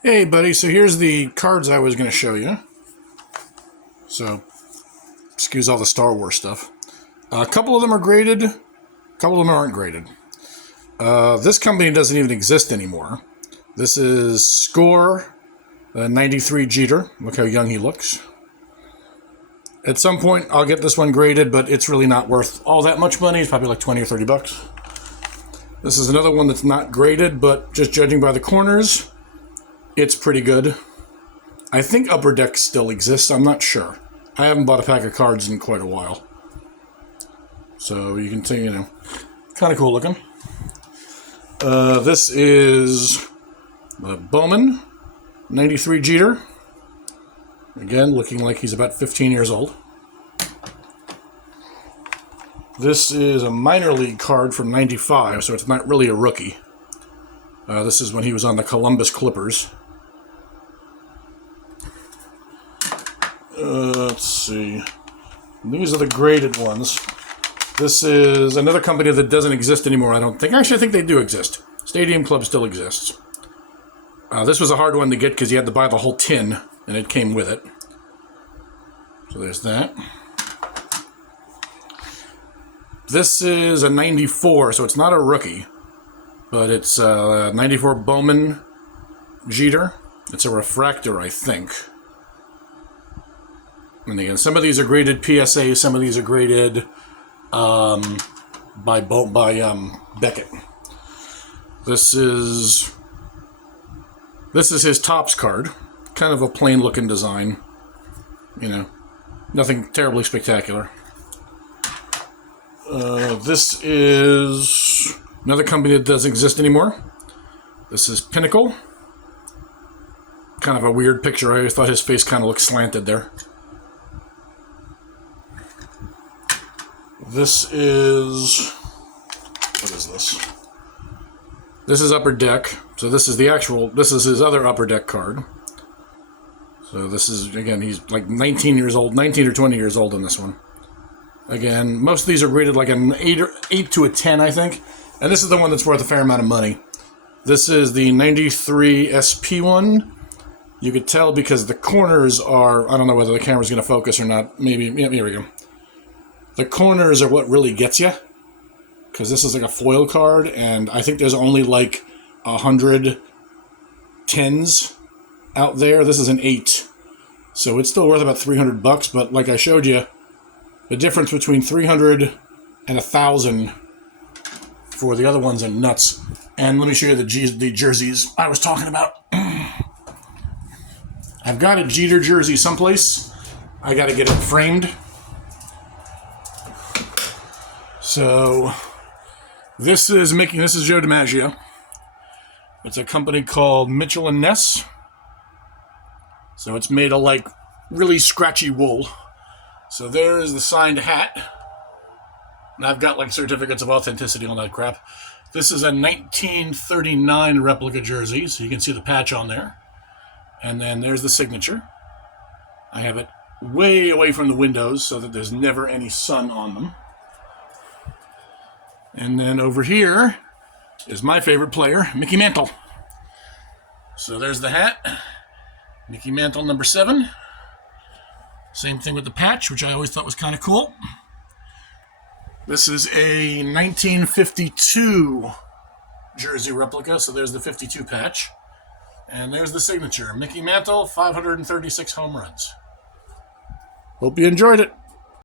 Hey buddy, so here's the cards I was going to show you. So, excuse all the Star Wars stuff. A couple of them are graded, a couple of them aren't graded. This company doesn't even exist anymore. This is Score 93 Jeter. Look how young he looks. At some point, I'll get this one graded, but it's really not worth all that much money. It's probably like 20 or 30 bucks. This is another one that's not graded, but just judging by the corners, it's pretty good. I think Upper Deck still exists. I'm not sure. I haven't bought a pack of cards in quite a while. So you can see, kind of cool looking. This is Bowman, 93 Jeter. Again, looking like he's about 15 years old. This is a minor league card from 95, so it's not really a rookie. This is when he was on the Columbus Clippers. Let's see. These are the graded ones. This is another company that doesn't exist anymore, I don't think. Actually, I think they do exist. Stadium Club still exists. This was a hard one to get because you had to buy the whole tin, and it came with it. So there's that. This is a 94, so it's not a rookie. But it's a 94 Bowman Jeter. It's a refractor, I think. And again, some of these are graded PSA, some of these are graded by Beckett. This is his Topps card. Kind of a plain looking design. Nothing terribly spectacular. This is another company that doesn't exist anymore. This is Pinnacle. Kind of a weird picture. I always thought his face kind of looked slanted there. This is... what is this? This is Upper Deck. So this is his other Upper Deck card. So this is, again, he's like 19 years old, 19 or 20 years old in this one. Again, most of these are graded like an 8 to a 10, I think. And this is the one that's worth a fair amount of money. This is the 93 SP one. You could tell because the corners are, I don't know whether the camera's going to focus or not. Maybe, yeah, here we go. The corners are what really gets you. Because this is like a foil card, and I think there's only like 100 10s out there. This is an 8. So it's still worth about 300 bucks, but like I showed you, the difference between 300 and 1,000 for the other ones are nuts. And let me show you the jerseys I was talking about. I've got a Jeter jersey someplace. I got to get it framed. So this is Joe DiMaggio. It's a company called Mitchell & Ness. So it's made of like really scratchy wool. So there's the signed hat. And I've got like certificates of authenticity and all that crap. This is a 1939 replica jersey, so you can see the patch on there. And then there's the signature. I have it way away from the windows so that there's never any sun on them. And then over here is my favorite player, Mickey Mantle. So there's the hat. Mickey Mantle number 7. Same thing with the patch, which I always thought was kind of cool. This is a 1952 jersey replica, so there's the 52 patch. And there's the signature, Mickey Mantle, 536 home runs. Hope you enjoyed it.